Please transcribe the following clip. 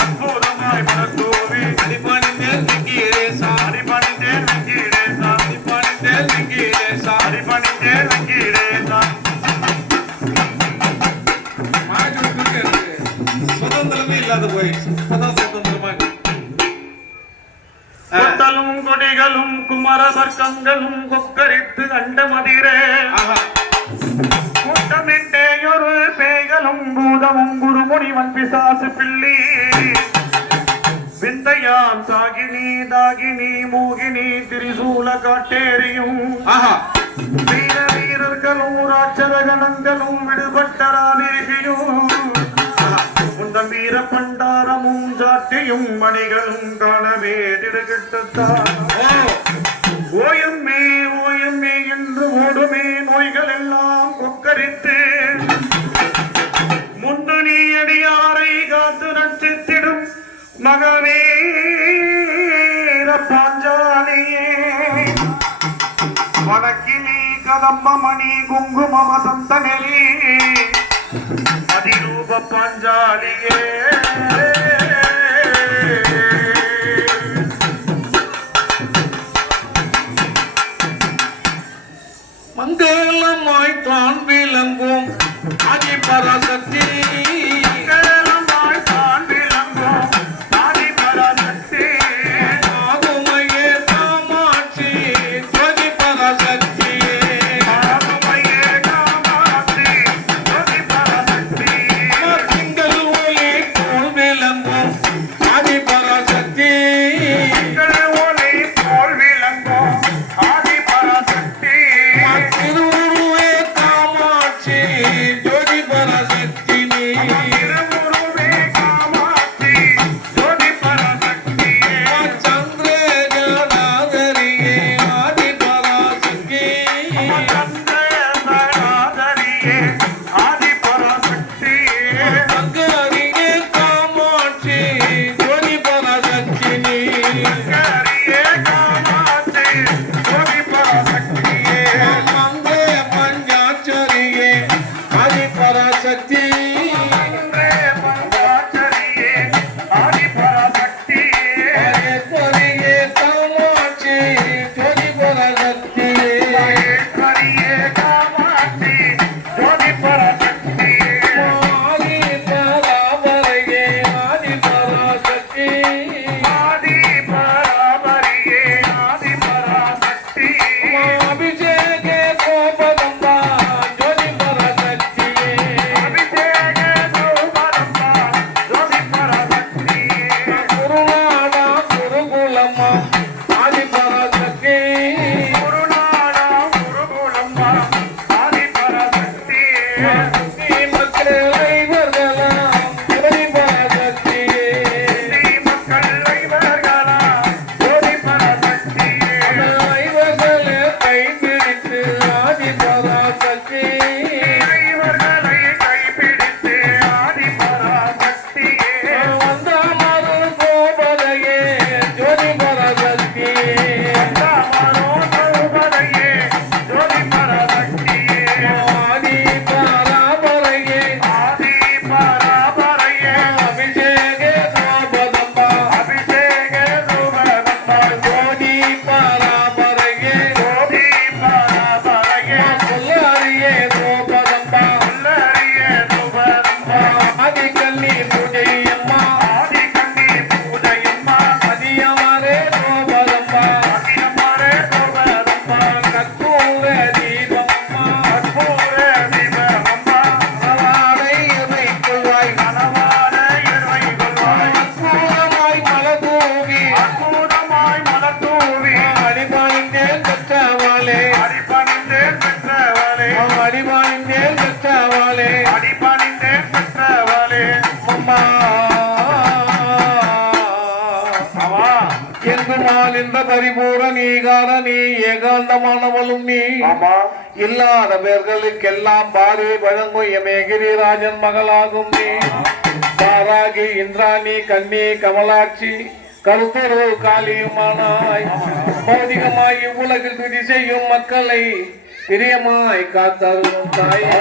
அற்புதமாய் மனத்தூவி அடிபணிந்தேன் வெங்கடேசா அடிபணிந்தேன் வெங்கடேசா அடிபணிந்தேன் வெங்கடேசா அடிபணிந்தேன் வெங்கடேசா சுதந்திரமே இல்லாத போயிடுச்சு. இப்பதான் சுதந்திரமாக கொட்டலும் கொடிகளும் குமர வர்க்கங்களும் கொக்கரித்து கண்ட மதிரே கூட்டமிட்டேயொரு பேய்களும் பூதமும் குருமுனிவன் பிசாசு பிள்ளி விந்தையாம் சாகினி தாகினி மோகினி திரிசூல காட்டேரியும் வீர வீரர்களும் ராட்சரகணங்களும் விடுபட்டரானேகியும் உந்தம் வீர பண்டாரமும் சாட்டியும் மணிகளும் காணவே திடுகிட்டுத்தான் ஓயம்மே ஓயம்மே என்று ஓடுமே நோய்கள் எல்லாம் கொக்கரித்து முந்து நீ அடியாரை காத்து நட்சித்திடும் மகவீர பாஞ்சாலியே வடக்கினி கதம்பமணி குங்கும வசந்தனே அதிரூப பாஞ்சாலியே மங்களமாய் தான் விளங்கும் ஆதி பராசக்தி மங்களமாய் தான் விளங்கும் ஆதி பராசக்தி ஆகுமையே காமாட்சி ஜோதி பராசக்தி ஆகுமையே காமாட்சி ஜோதி பராசக்தி திங்கள் ஒளி போல் விளங்கும் ஆதி பராசக்தி திங்கள் ஒளி போல் விளங்கும் ஆதி பராசக்தி திருவுருவே காமாட்சி ஜோதி பராசக்தி திருவுருவே காமாட்சி ஜோதி பராசக்தி சந்திர ஜனாதரியே ஆதி பராசக்தி சந்திர ஜனாதரியே ஆதி பராசக்தி சங்கரியே காமாட்சி ஜோதி பராசக்தி சங்கரியே காமாட்சி ஜோதி பராசக்தி மந்தே பஞ்சாச்சரியே ஆதி பராசக்தி மந்தே பஞ்சாச்சரியே ஆதி பராசக்தி மகேஸ்வரியே காமாட்சி ஜோதி பராசக்தி மகேஸ்வரியே காமாட்சி ஜோதி பராசக்தி ஆதி பராபரையே ஆதி பராசக்தி ஆதி பராபரியே ஆதி பராசக்தி அபிஷேக கோபதம்பா ஜோதி பராசக்தி அபிஷேக கோபதம்பா ஜோதி பராசக்தி குருநாடா குருகுலம்மா ஆதி பராசக்தி குருநாடா குருகுலம்மா ஆதி பராசக்தி மக்கள் ஐவர்களாம் ஜோதி பராசக்தி மக்கள் ஐவர்களாம் ஜோதி பராசக்தி ஐவர்களை கைப்பிடித்து ஆதி பராசக்தி ஐவர்களை கைப்பிடித்து ஆதி பராசக்தி வந்தாமரு கோபதையே ஜோதி பராசக்தி வந்தாமரு கோபதையே ஜோதி பராசக்தி ஆதி பராபரையே ஆதி பராபரையே அபிஷேக கோபதம்பா அபிஷேக கோபதம்பா ஜோதி பராபரையே ஜோதி பராபரையே சொல்லறியே கோபதம்பா சொல்லறியே கோபதம்பா ஆதி கன்னி பூஜையம்மா ஆதி கன்னி பூஜையம்மா அதியமரே கோபதம்பா அதியமரே கோபதம்பா கற்பூர தீபமம்மா கற்பூர தீபமம்மா கனவாடை இறை கொள்வாய் கனவாடை இறை கொள்வாய் அற்புதமாய் மலர்தூவி அற்புதமாய் மலர்தூவி அடிபணிந்தேன் பெற்றவளே அடிபணிந்தேன் பெற்றவளே அடிபணிந்தேன் பெற்றவளே அடிபணிந்தேன் பெற்றவளே அம்மா எங்குமால் இந்த பரிபூர நீகார நீ ஏகாந்தமானவளும் நீ இல்லாத பேர்களுக்கெல்லாம் பாரி வழங்கும் எமேகிரிராஜன் மகளாகும் நீ பாராகி இந்திராணி கன்னி கமலாட்சி கருத்துரு காளியுமானாய் பௌதிகமாய் இவ்வுலகில் துதி செய்யும் மக்களை பிரியமாய் காத்தருளும் தாயே